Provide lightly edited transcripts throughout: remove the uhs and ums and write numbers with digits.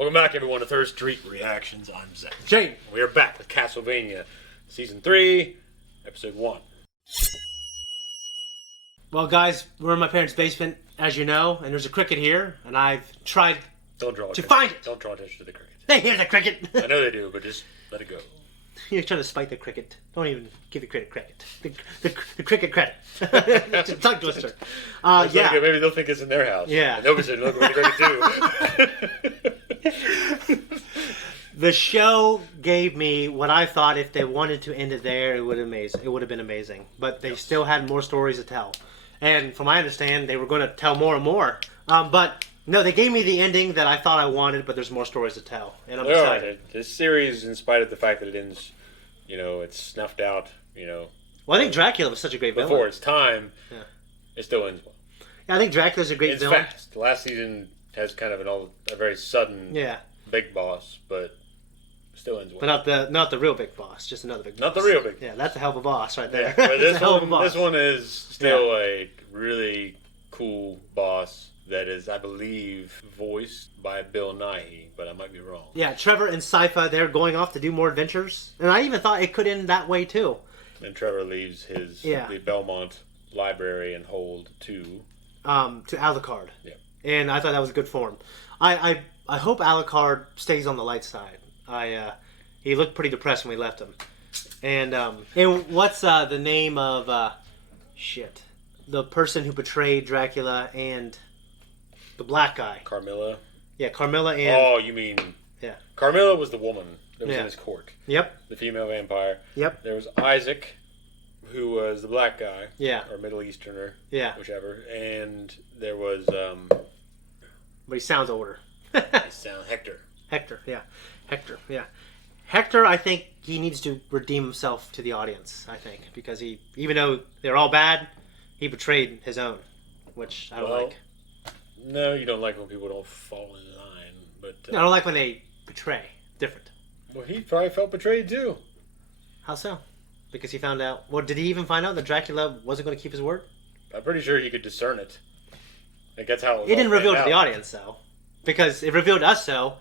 Welcome back, everyone, to Third Street Reactions. I'm Zakk. Shane. We are back with Castlevania, Season 3, Episode 1. Well, guys, we're in my parents' basement, as you know, and there's a cricket here, and I've tried to find it. Don't draw attention to the cricket. They hear the cricket. I know they do, but just let it go. You're trying to spite the cricket. Don't even give the cricket credit. The cricket credit. It's a tongue twister. Yeah. Maybe they'll think it's in their house. Yeah. And nobody said, look what the cricket do. The show gave me what I thought if they wanted to end it there, it would have been amazing. But they still had more stories to tell. And from my understanding, they were going to tell more and more. But no, they gave me the ending that I thought I wanted, but there's more stories to tell. And I'm excited. This series, in spite of the fact that it ends, it's snuffed out, Well, I think Dracula was such a great villain. Before its time, it still ends well. Yeah, I think Dracula's a great it's villain. Fast. The last season has kind of a very sudden big boss, but still ends well. But not the real big boss, just another big boss. Not the real big boss. Yeah, that's a hell of a boss right there. Yeah, but this one is still a really cool boss that is, I believe, voiced by Bill Nighy, but I might be wrong. Yeah, Trevor and Sypha, they're going off to do more adventures. And I even thought it could end that way, too. And Trevor leaves the Belmont library and hold to Alucard. Yeah. And I thought that was a good form. I hope Alucard stays on the light side. He looked pretty depressed when we left him. And what's the name of the person who betrayed Dracula and the black guy? Carmilla. Yeah, Carmilla and... Oh, you mean... Yeah. Carmilla was the woman that was in his court. Yep. The female vampire. Yep. There was Isaac, who was the black guy. Yeah. Or Middle Easterner. Yeah. Whichever. And there was... But he sounds older. Hector. Hector, yeah. Hector, I think he needs to redeem himself to the audience, I think. Because even though they're all bad, he betrayed his own, which I don't like. No, you don't like when people don't fall in line. But I don't like when they betray. Different. Well, he probably felt betrayed too. How so? Because he found out... Well, did he even find out that Dracula wasn't going to keep his word? I'm pretty sure he could discern it. Like, that's how it didn't reveal to the audience, though. Because it revealed to us, though,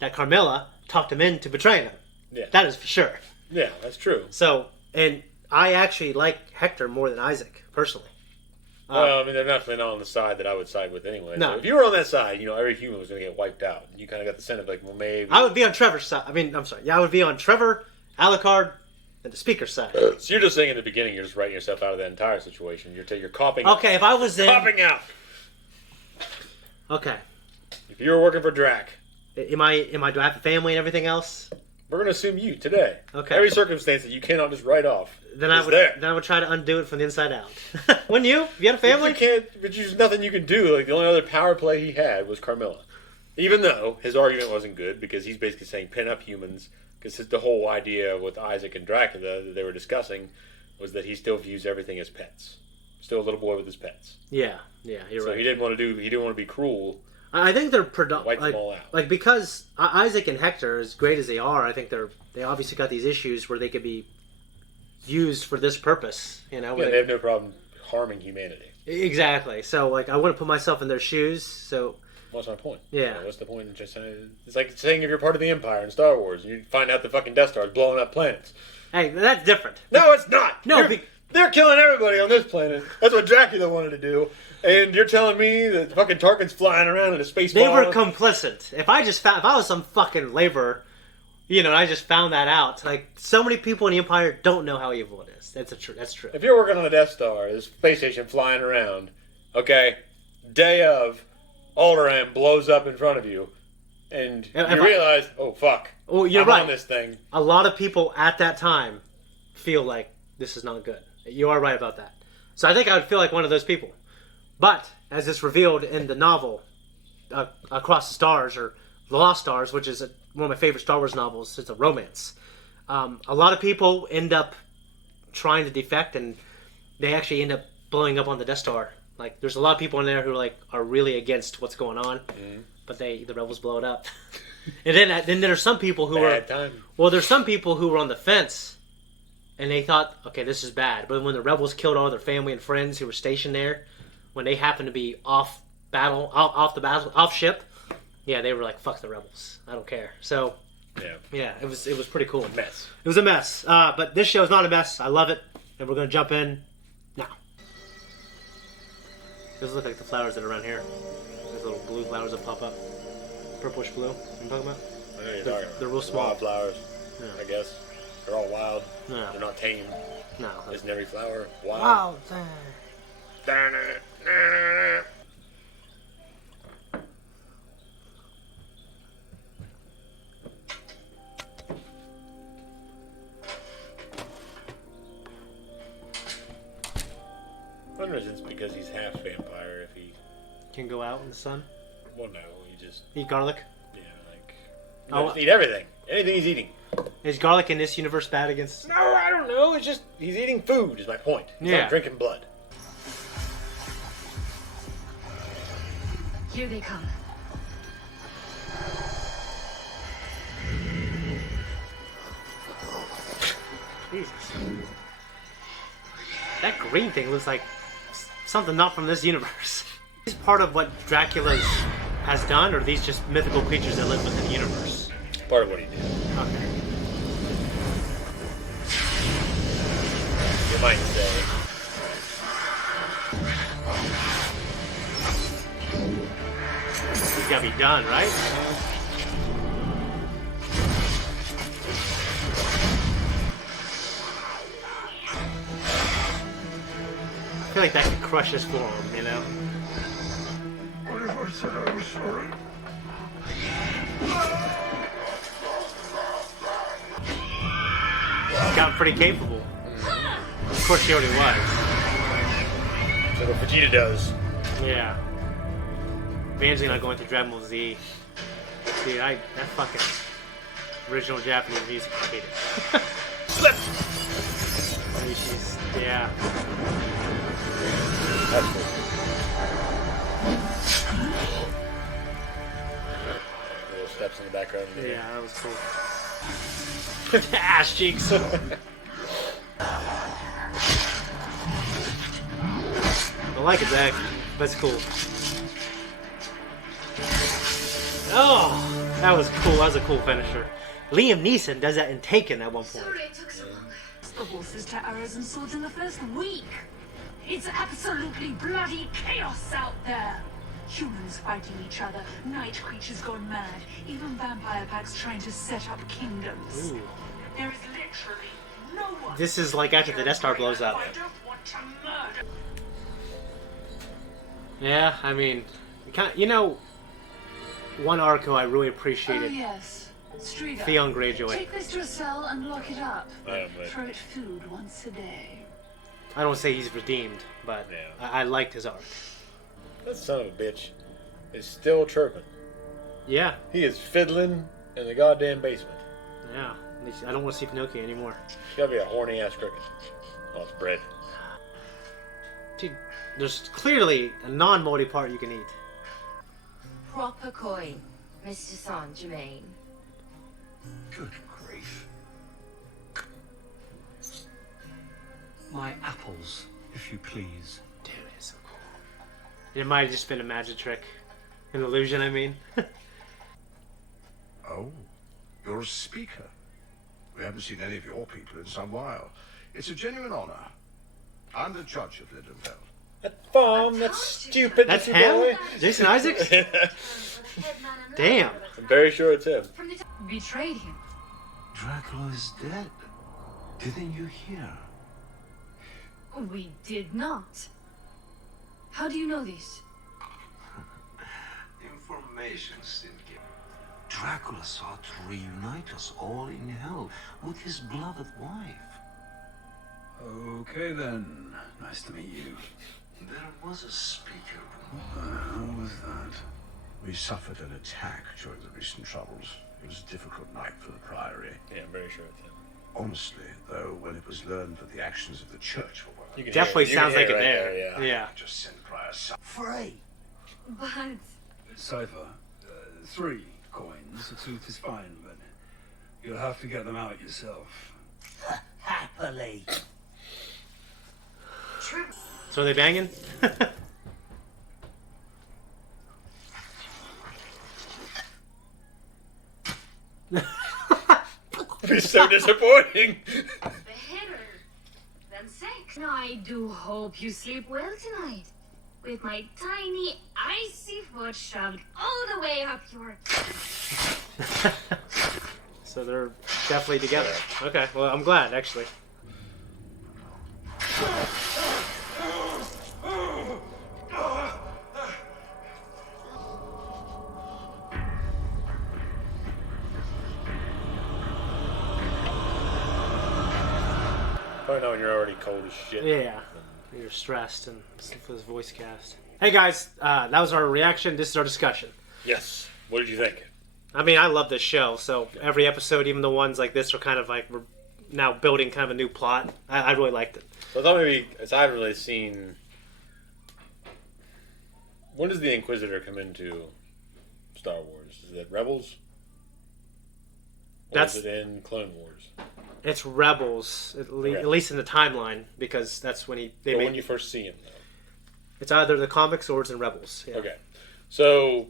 that Carmilla talked him into betraying him. Yeah. That is for sure. Yeah, that's true. So, and I actually like Hector more than Isaac, personally. Well, I mean, they're definitely not on the side that I would side with anyway. No. So if you were on that side, every human was going to get wiped out. You kind of got the sense of like, well, maybe... I would be on Trevor's side. I would be on Trevor, Alucard, and the speaker's side. So you're just saying in the beginning, you're just writing yourself out of the entire situation. You're copping Okay, if I was in... Copping out! Okay. If you were working for Drac... Do I have a family and everything else? We're going to assume you today. Okay. Every circumstance that you cannot just write off. Then I would try to undo it from the inside out. Wouldn't you? If you had a family? But there's nothing you can do. Like, the only other power play he had was Carmilla. Even though his argument wasn't good, because he's basically saying pin up humans, because the whole idea with Isaac and Dracula that they were discussing was that he still views everything as pets. Still a little boy with his pets. Yeah, you're right. So he didn't want to be cruel. I think they're wipe them all out. Like, because Isaac and Hector, as great as they are, I think they obviously got these issues where they could be used for this purpose. They have no problem harming humanity. Exactly. So, like, I wouldn't put myself in their shoes. So, what's my point? Yeah. What's the point in just saying? It's like saying if you're part of the Empire in Star Wars, you find out the fucking Death Star is blowing up planets. Hey, that's different. No, it's not. No, they're killing everybody on this planet. That's what Dracula wanted to do. And you're telling me that fucking Tarkin's flying around in a space ball? They were complicit. If I was some fucking laborer, and I just found that out. Like, so many people in the Empire don't know how evil it is. That's true. If you're working on a Death Star, this space station flying around, okay, day of, Alderaan blows up in front of you, and you realize, oh fuck, you're I'm right. on this thing. A lot of people at that time feel like this is not good. You are right about that. So I think I would feel like one of those people. But, as it's revealed in the novel, Across the Stars, or The Lost Stars, which is one of my favorite Star Wars novels, it's a romance. A lot of people end up trying to defect, and they actually end up blowing up on the Death Star. Like, there's a lot of people in there who are really against what's going on, but the rebels blow it up. And then there's some people who there's some people who were on the fence, and they thought, okay, this is bad. But when the rebels killed all their family and friends who were stationed there, when they happened to be off ship, yeah, they were like, fuck the rebels. I don't care. So, yeah, it was pretty cool. A mess. It was a mess. But this show is not a mess. I love it. And we're going to jump in now. Those look like the flowers that are around here. Those little blue flowers that pop up. Purplish blue. You know what I'm talking about? I know what you're talking about. They're real small. Wildflowers, Yeah. I guess. They're all wild. Yeah. They're not tamed. No. Isn't every flower wild? Wow. I wonder if it's because he's half vampire. If he Can go out in the sun. well, no, he just Eat garlic. eat everything, anything he's eating. Is garlic in this universe bad against... No, I don't know. It's just he's eating food. Is my point. He's Yeah. not drinking blood. Here they come. Jesus. That green thing looks like something not from this universe. Is part of what Dracula has done, or are these just mythical creatures that live within the universe? Part of what he did. Okay. You might say. It's gotta be done, right? I feel like that could crush his form, you know? What if I said I was sorry? He's gotten pretty capable. Of course, he already was. So what Vegeta does. Yeah. Evangeline going through Dragon Ball Z. Dude, that fucking original Japanese music, I hate it. Slip. Yeah. That's cool. Little steps in the background. Yeah, that was cool. The ass cheeks. I like it, Zach. That's cool. Oh, that was cool. That was a cool finisher. Liam Neeson does that in Taken at one point. Sorry it took so long. The horses to arrows and swords in the first week. It's absolutely bloody chaos out there. Humans fighting each other, night creatures gone mad, even vampire packs trying to set up kingdoms. Ooh. There is literally no one. This is like after the Death Star blows up. I don't want to murder. Yeah, I mean, you know, one arc I really Oh appreciated. yes, Striga. Theon Greyjoy. Take this to a cell and lock it up. Yeah, but- Throw it food once a day. I don't say he's redeemed, but Yeah. I liked his arc. That son of a bitch is still chirping. Yeah, He is fiddling in the goddamn basement. yeah. At least I don't want to see Pinocchio anymore. It's gotta be a horny ass cricket. Oh, it's bread. Dude, there's clearly a non-moldy part you can eat. Proper coin, Mr. Saint Germain. Good grief. My apples, if you please. Dude, it's so cool. It might have just been a magic trick. An illusion, I mean. Oh, you're a speaker. We haven't seen any of your people in some while. It's a genuine honor. I'm the judge of Lindenfeld. That farm, that's stupid. That's little him? boy. Jason Isaacs? Damn. I'm very sure it's him. Betrayed him. Dracula is dead. Didn't you hear? We did not. How do you know this? Information still given. Dracula sought to reunite us all in hell with his beloved wife. Okay then. Nice to meet you. There was a speaker. How was that? We suffered an attack during the recent troubles. It was a difficult night for the Priory. Yeah, I'm very sure it's him. Honestly, though, when it was learned that the actions of the church were You can Definitely hear sounds like it right there. Yeah. Yeah. I just sent Prior some. Free. But Cipher. 3 coins. A tooth is fine, but you'll have to get them out yourself. Happily. So are they banging? It'd be so disappointing. Better than sex. I do hope you sleep well tonight. With my tiny, icy foot shoved all the way up your... So they're definitely together. Okay, well, I'm glad, actually. Probably not when you're already cold as shit. Yeah, you're stressed and for this voice cast. Hey guys, that was our reaction. This is our discussion. Yes. What did you think? I mean, I love this show, so every episode, even the ones like this, are kind of like we're now building kind of a new plot. I really liked it. So I thought maybe, as I haven't really seen... When does the Inquisitor come into Star Wars? Is it Rebels? Or is it in Clone Wars? It's Rebels, at least in the timeline, because that's when when you first see him, though. It's either the comics or it's in Rebels. Yeah. Okay. So,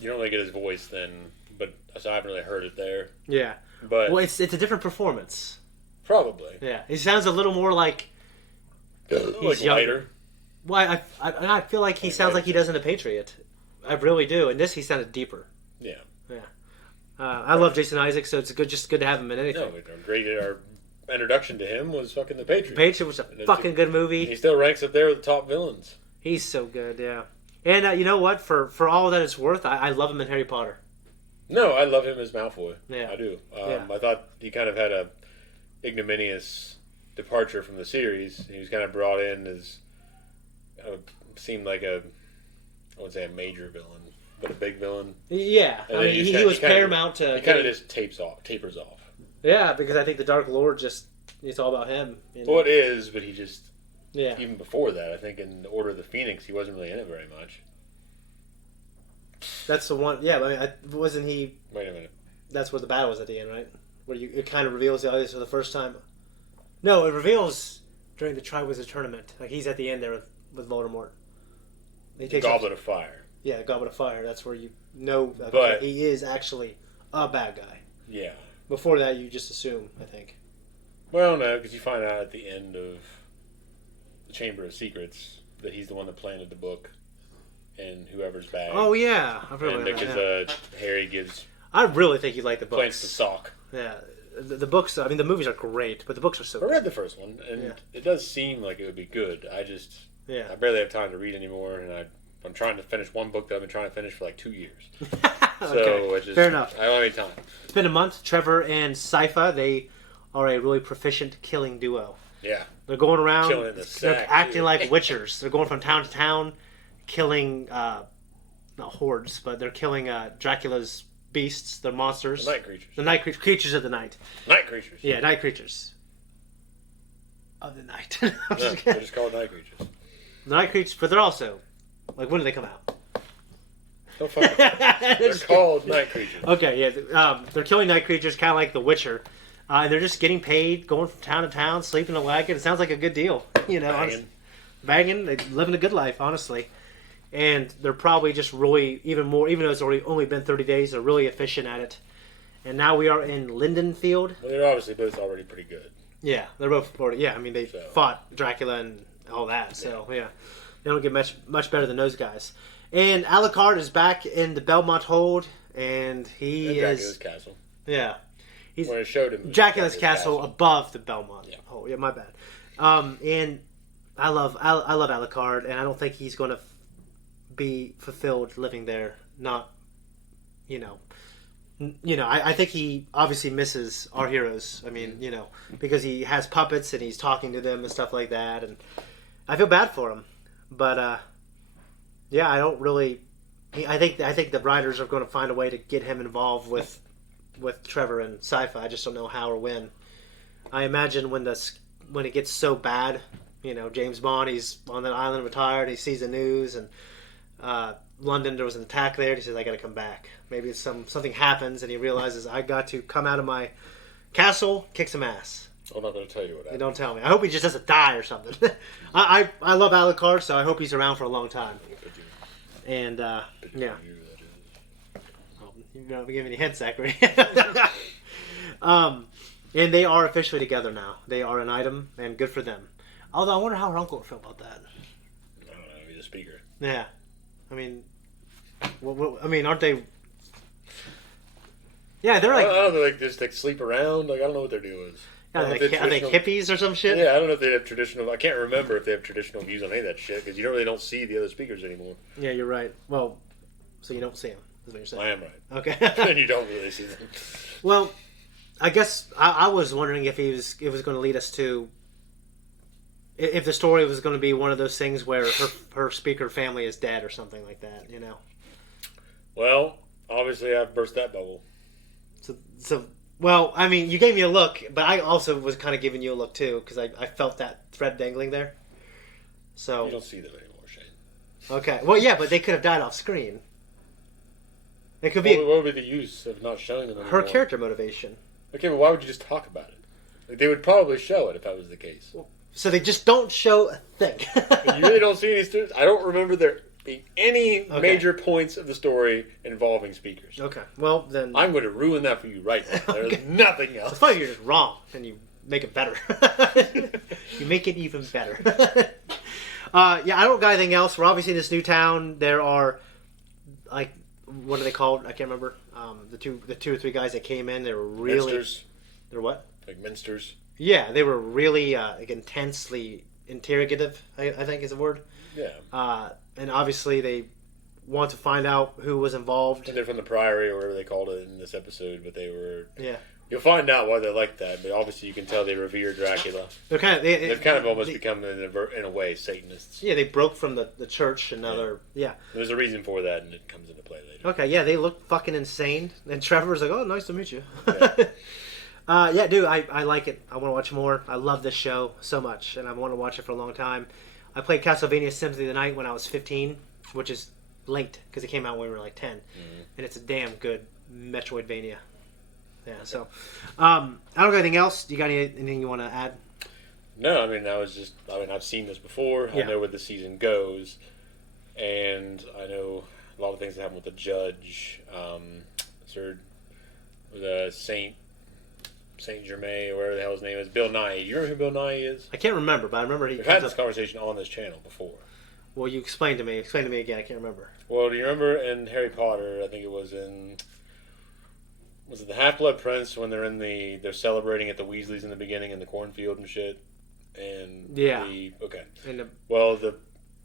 you don't really get his voice then, but so I haven't really heard it there. Yeah. But well, it's a different performance. Probably. Yeah. He sounds a little more like... He's lighter. Well, I feel like he sounds like he does in The Patriot. I really do. In this, he sounded deeper. Yeah. Yeah. I love Jason Isaac, so it's just good to have him in anything. No, our introduction to him was fucking The Patriot. The Patriot was a fucking good movie. He still ranks up there with the top villains. He's so good, yeah. And you know what? For all that it's worth, I love him in Harry Potter. No, I love him as Malfoy. Yeah. I do. Yeah. I thought he kind of had a ignominious departure from the series. He was kind of brought in as seemed like I wouldn't say a major villain, but a big villain. Yeah, I mean, he was paramount to... He kind of just tapers off. Yeah, because I think the Dark Lord it's all about him. You know? Well, it is, but he just... Yeah. Even before that, I think in Order of the Phoenix, he wasn't really in it very much. That's the one... Yeah, I mean, wasn't he... Wait a minute. That's where the battle was at the end, right? Where it kind of reveals the others for the first time. No, it reveals during the Triwizard Tournament. Like, he's at the end there with Voldemort. The Goblet of Fire. Yeah, the Goblet of Fire. That's where you know but he is actually a bad guy. Yeah. Before that, you just assume, I think. Well, no, because you find out at the end of the Chamber of Secrets that he's the one that planted the book in whoever's bag. Oh, yeah. I really because Harry gives... I really think you like the books. Plants the sock. Yeah. The books, I mean, the movies are great, but the books are so good. I read the first one, and it does seem like it would be good. I barely have time to read anymore, and I'm trying to finish one book that I've been trying to finish for like 2 years. Okay. So fair enough. I don't have any time. It's been a month. Trevor and Sypha, they are a really proficient killing duo. Yeah. They're going around, Killing the sack, they're acting like witchers. They're going from town to town, killing, not hordes, but they're killing Dracula's beasts, the monsters. The night creatures. The night creatures of the night. Night creatures. Yeah, night creatures. Of the night. No, they're just called night creatures. The night creatures, but they're also, like, when do they come out? Don't fuck They're called night creatures. Okay, yeah. They're killing night creatures, kind of like The Witcher. And they're just getting paid, going from town to town, sleeping in a wagon. It sounds like a good deal. You know, banging, they're living a good life, honestly. And they're probably just really, even though it's only been 30 days, they're really efficient at it. And now we are in Lindenfield. Well, they're obviously both already pretty good. Yeah, they're both already, I mean, they fought Dracula and all that, so, yeah. They don't get much better than those guys. And Alucard is back in the Belmont hold, and Dracula's castle. Yeah. When it showed him, Dracula's castle above the Belmont. Yeah. Oh, yeah, my bad. And I love Alucard, and I don't think he's going to be fulfilled living there. Not, I think he obviously misses our heroes. I mean, because he has puppets and he's talking to them and stuff like that, and I feel bad for him. But I don't really. I think the writers are going to find a way to get him involved with Trevor and Sypha. I just don't know how or when. I imagine when it gets so bad, James Bond, he's on that island retired, he sees the news, and London, there was an attack there, and he says, I got to come back. Maybe something happens, and he realizes, I got to come out of my castle, kick some ass. I'm not going to tell you what happened. Don't tell me. I hope he just doesn't die or something. I love Alucard, so I hope he's around for a long time. And, yeah. You don't give me any hints, Zachary. And they are officially together now. They are an item, and good for them. Although I wonder how her uncle would feel about that. I don't know. He's a speaker. Yeah, I mean, aren't they? Yeah, they're like. I don't know. Like just like sleep around. Like I don't know what their deal is. Yeah, are they hippies or some shit? Yeah, I don't know if they have traditional. I can't remember if they have traditional views on any of that shit because you really don't see the other speakers anymore. Yeah, you're right. Well, so you don't see them. Is what you're saying. I am right. Okay. And you don't really see them. Well, I guess I was wondering if it was going to lead us to. If the story was going to be one of those things where her speaker family is dead or something like that, you know. Well, obviously I've burst that bubble. So well, I mean, you gave me a look, but I also was kind of giving you a look too because I felt that thread dangling there. So you don't see them anymore, Shane. Okay. Well, yeah, but they could have died off screen. It could be what would be the use of not showing them anymore? Her character motivation. Okay, but why would you just talk about it? Like, they would probably show it if that was the case. So they just don't show a thing. You really don't see any students? I don't remember there being any major points of the story involving speakers. Okay, well then... I'm going to ruin that for you right now. There's nothing else. It's funny you're just wrong, and you make it better. You make it even better. Yeah, I don't got anything else. We're obviously in this new town. There are, like, what are they called? I can't remember. The two or three guys that came in, they were really... Minsters. They're what? Like minsters. Yeah, they were really like intensely interrogative, I think is the word. Yeah. And obviously they want to find out who was involved. And they're from the Priory or whatever they called it in this episode, but they were... Yeah. You'll find out why they're like that, but obviously you can tell they revere Dracula. They're kind of... They've kind of almost become, in a way, Satanists. Yeah, they broke from the church and now they're... Yeah. There's a reason for that, and it comes into play later. Okay, yeah, they look fucking insane. And Trevor's like, oh, nice to meet you. Yeah. Yeah, dude, I like it. I want to watch more. I love this show so much, and I want to watch it for a long time. I played Castlevania Symphony of the Night when I was 15, which is linked because it came out when we were like 10. And it's a damn good Metroidvania. Yeah, so I don't got anything else. You got anything you want to add? No, I mean, I've seen this before. Yeah. I know where the season goes, and I know a lot of things that happen with the judge, the Saint Germain, or whatever the hell his name is, Bill Nye. You remember who Bill Nye is? I can't remember, but I remember We've had this conversation on this channel before. Well, you explained to me. Explain to me again. I can't remember. Well, do you remember in Harry Potter? I think it was in... Was it the Half-Blood Prince when they're celebrating at the Weasleys in the beginning in the cornfield and shit? And yeah. Okay. Well, the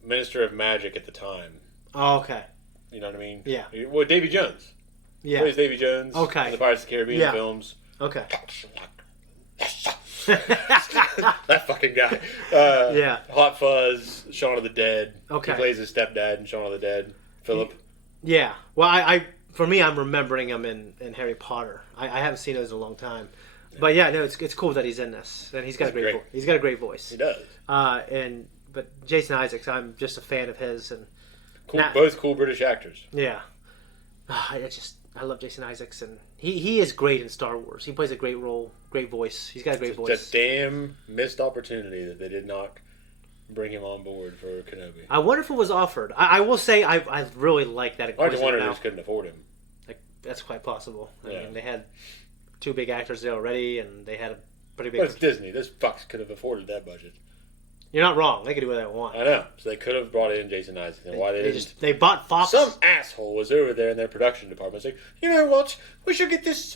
Minister of Magic at the time. Oh, okay. You know what I mean? Yeah. Well, Davy Jones. Yeah. Plays Davy Jones. Okay. In the Pirates of the Caribbean films. Okay. That fucking guy. Yeah. Hot Fuzz, Shaun of the Dead. Okay. He plays his stepdad in Shaun of the Dead. Philip. Yeah. Well, I for me, I'm remembering him in Harry Potter. I haven't seen those in a long time. Yeah. But yeah, no, it's cool that he's in this, and he's got a great voice. He's got a great voice. He does. But Jason Isaacs, I'm just a fan of his, and cool, both cool British actors. Yeah. I love Jason Isaacs, and he is great in Star Wars. He plays a great role, great voice. He's got a great voice. It's a damn missed opportunity that they did not bring him on board for Kenobi. I wonder if it was offered. I will say I really like that. I just wonder if they just couldn't afford him. Like, that's quite possible. I Yeah. mean, they had two big actors there already, and they had a pretty big... But it's Disney. Those fucks could have afforded that budget. You're not wrong. They could do what they want. I know. So they could have brought in Jason Isaacs. And why they didn't... They bought Fox. Some asshole was over there in their production department saying, you know what? We should get this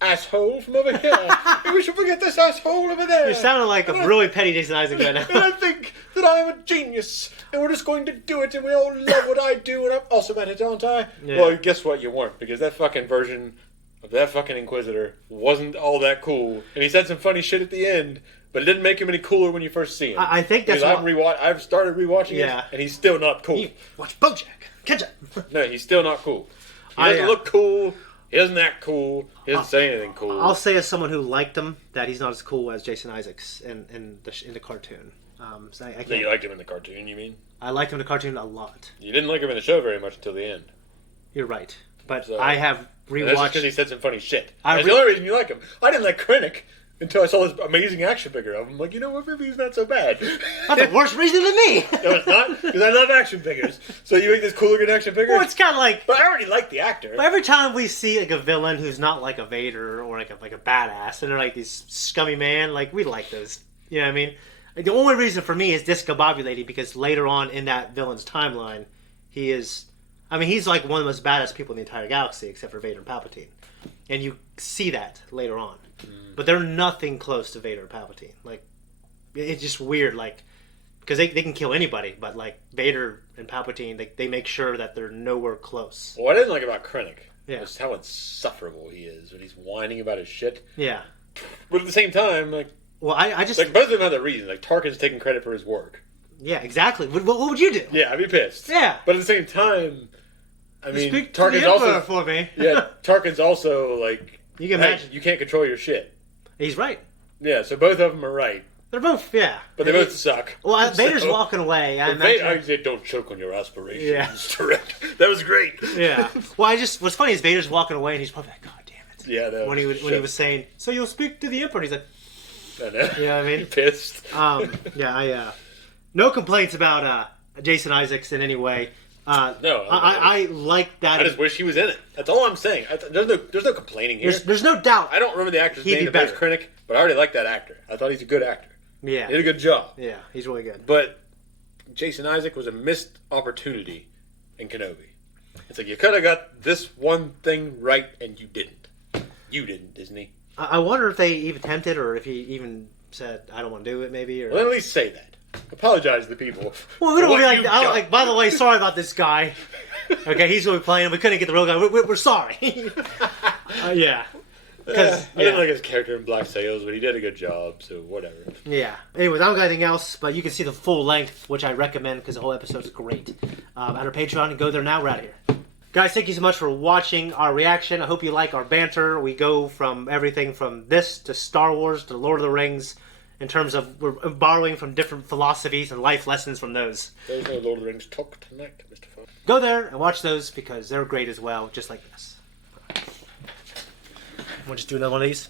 asshole from over here. And we should forget this asshole over there. You're sounding like a really petty Jason Isaacs right now. And I think that I am a genius. And we're just going to do it. And we all love what I do. And I'm awesome at it, aren't I? Yeah. Well, guess what? You weren't. Because that fucking version of that fucking Inquisitor wasn't all that cool. And he said some funny shit at the end. But it didn't make him any cooler when you first see him. I think that's what... I've started rewatching it, and he's still not cool. Watch BoJack. Catch up. No, he's still not cool. He doesn't look cool. He doesn't act cool. He doesn't say anything cool. I'll say as someone who liked him that he's not as cool as Jason Isaacs in the cartoon. So you liked him in the cartoon, you mean? I liked him in the cartoon a lot. You didn't like him in the show very much until the end. You're right. But I have rewatched... That's because he said some funny shit. That's the only reason you like him. I didn't like Krennic. Until I saw this amazing action figure of him. I'm like, you know what, maybe he's not so bad. That's a worse reason than me. No, it's not, because I love action figures. So you make this cool looking action figure? Well, it's kind of like... But I already like the actor. But every time we see like a villain who's not like a Vader or like a badass, and they're like these scummy man, like we like those. You know what I mean? Like, the only reason for me is discombobulating because later on in that villain's timeline, he is... I mean, he's like one of the most badass people in the entire galaxy, except for Vader and Palpatine. And you see that later on. But they're nothing close to Vader and Palpatine. Like, it's just weird, like... Because they can kill anybody, but like Vader and Palpatine, they make sure that they're nowhere close. What I didn't like about Krennic was how insufferable he is when he's whining about his shit. Yeah. But at the same time, like... Well, I just... Like, both of them have their reason. Like, Tarkin's taking credit for his work. Yeah, exactly. What would you do? Yeah, I'd be pissed. Yeah. But at the same time, I mean, Speak to Tarkin's the Emperor also... for me. Yeah, Tarkin's also, like... You can imagine. You can't control your shit. He's right. Yeah, so both of them are right. They're both, yeah. But they both suck. Well, Vader's walking away. I said, don't choke on your aspirations. Yeah. That was great. Yeah. Well, what's funny is Vader's walking away and he's probably like, God damn it. Yeah, when he was saying, so you'll speak to the Emperor, he's like, I know. You know what I mean? Pissed. Yeah, no complaints about Jason Isaacs in any way. No. I like that. I just wish he was in it. That's all I'm saying. There's no complaining here. There's no doubt. I don't remember the actor's He'd name be that plays better. Krennic, but I already like that actor. I thought he's a good actor. Yeah. He did a good job. Yeah, he's really good. But Jason Isaac was a missed opportunity in Kenobi. It's like, you could have got this one thing right, and you didn't. You didn't, Disney. I wonder if they even attempted, or if he even said, I don't want to do it, maybe. Or... Well, at least say that. Apologize to the people. Well, we don't be like, by the way, sorry about this guy. Okay, he's going to be playing him. We couldn't get the real guy. We're sorry. Yeah. I didn't like his character in Black Sails, but he did a good job, so whatever. Yeah. Anyways, I don't got anything else, but you can see the full length, which I recommend because the whole episode's great. At our Patreon, and go there now. We're out of here. Guys, thank you so much for watching our reaction. I hope you like our banter. We go from everything from this to Star Wars to Lord of the Rings in terms of we're borrowing from different philosophies and life lessons from those. There's no Lord of the Rings talk tonight, Mr. Fox. Go there and watch those because they're great as well, just like this. Want to just do another one of these?